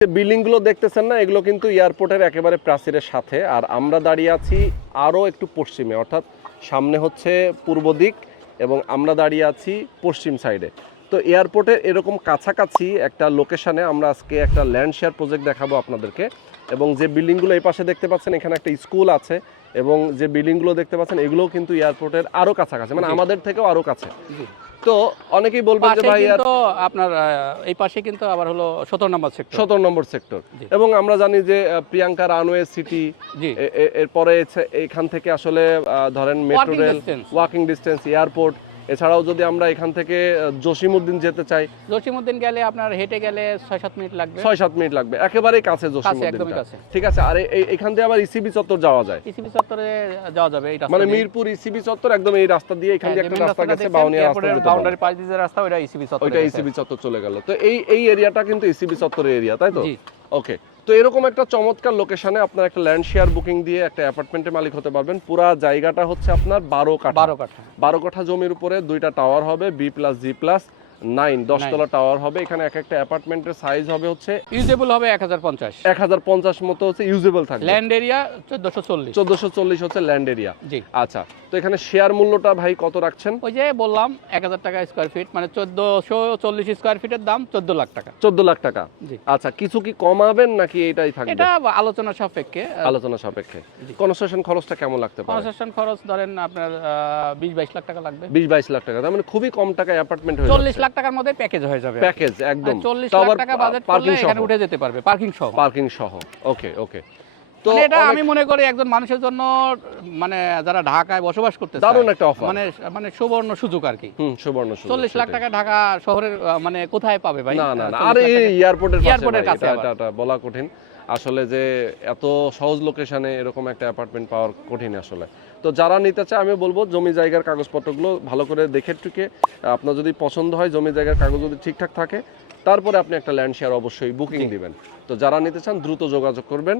Building গুলো দেখতেছেন না, এগুলো কিন্তু এয়ারপোর্টের একেবারে প্রাচীরের সাথে। আর আমরা দাঁড়িয়ে আছি আরও একটু পশ্চিমে, অর্থাৎ সামনে হচ্ছে পূর্ব দিক এবং আমরা দাঁড়িয়ে আছি পশ্চিম সাইডে। তো এয়ারপোর্টের এরকম কাছাকাছি একটা লোকেশনে আমরা আজকে একটা ল্যান্ড শেয়ার প্রজেক্ট দেখাবো আপনাদেরকে। এবং যে বিল্ডিংগুলো এই পাশে দেখতে পাচ্ছেন, এখানে একটা স্কুল আছে, এবং যে বিল্ডিংগুলো দেখতে পাচ্ছেন এগুলোও কিন্তু এয়ারপোর্টের আরও কাছাকাছি, মানে আমাদের থেকেও আরও কাছে। তো অনেকেই বলবেন যে ভাই আপনার এই পাশে কিন্তু আবার হলো 17 নম্বর সেক্টর 17 নম্বর সেক্টর, এবং আমরা জানি যে প্রিয়াঙ্কা রানওয়ে সিটি, এরপরে এখান থেকে আসলে ধরেন metro rail, walking distance, airport. এছাড়াও যদি আমরা এখান থেকে জসিমউদ্দিন যেতে চাই, জসিমউদ্দিন গেলে আপনার হেঁটে গেলে 6-7 মিনিট লাগবে, 6-7 মিনিট লাগবে, একেবারেই কাছে জসিমউদ্দিন। ঠিক আছে। আর এখান থেকে আবার ইসিবি চত্বর যাওয়া যায়, ইসিবি চত্বরে যাওয়া যাবে, এই মানে মিরপুর ইসিবি চত্বর একদম এই রাস্তা দিয়ে, এখান দিয়ে একটা রাস্তা গেছে বাউনিয়া রাস্তা, বাউন্ডারি পাশ দিয়ে রাস্তা, ওটা ইসিবি চত্বর, ওইটা ইসিবি চত্বর চলে গেল। তো এই এরিয়াটা কিন্তু ইসিবি চত্বরের এরিয়া, তাই তো? ওকে। তো এরকম একটা চমৎকার লোকেশনে আপনার একটা ল্যান্ড শেয়ার বুকিং দিয়ে একটা অ্যাপার্টমেন্টের মালিক হতে পারবেন। পুরা জায়গাটা হচ্ছে আপনার 12 কাঠা জমির উপরে 2টা টাওয়ার হবে, B+G+9, 10 তলা টাওয়ার হবে। এখানে এক একটা অ্যাপার্টমেন্টের সাইজ হবে হচ্ছে ইউজেবল হবে 1050 মতো হচ্ছে ইউজেবল থাকবে। ল্যান্ড এরিয়া 1440 হচ্ছে ল্যান্ড এরিয়া। জি। আচ্ছা, তো এখানে শেয়ার মূল্যটা ভাই কত রাখছেন? ওই যে বললাম 1000 টাকা স্কয়ার ফিট, মানে 1440 স্কয়ার ফিটের দাম 14 লাখ টাকা। 14 লাখ টাকা। জি। আচ্ছা, কিছু কি কমাবেন নাকি এটাই থাকবে? এটা আলোচনা সাপেক্ষে। কনস্ট্রাকশন খরচটা কেমন লাগতে পারে? কনস্ট্রাকশন খরচ ধরেন আপনার 20-22 লাখ টাকা লাগবে। 20-22 লাখ টাকা, তার মানে খুবই কম টাকায় অ্যাপার্টমেন্ট হয়ে যাচ্ছে। 40 লাখ টাকার মধ্যে প্যাকেজ হয়ে যাবে। প্যাকেজ একদম 40 লাখ টাকা বাজেট করলে এখানে উঠে যেতে পারবে, পার্কিং সহ। ওকে। তো এটা আমি মনে করি একজন মানুষের জন্য, মানে যারা ঢাকায় বসবাস করতে চায়, দারুণ একটা অফার, মানে সুবর্ণ সুযোগ আর কি। সুবর্ণ সুযোগ। 40 লাখ টাকা ঢাকা শহরের মানে কোথায় পাবে ভাই? না, আর এই এয়ারপোর্টের কাছে এটা বলা কঠিন আসলে, যে এত সহজ লোকেশনে এরকম একটা অ্যাপার্টমেন্ট পাওয়ার কঠিন আসলে। তো যারা নিতে চায় আমি বলবো জমি জায়গার কাগজপত্রগুলো ভালো করে দেখে টুকে, আপনার যদি পছন্দ হয়, জমি জায়গার কাগজ যদি ঠিকঠাক থাকে, তারপরে আপনি একটা ল্যান্ড শেয়ার অবশ্যই বুকিং দিবেন। তো যারা নিতে চান দ্রুত যোগাযোগ করবেন।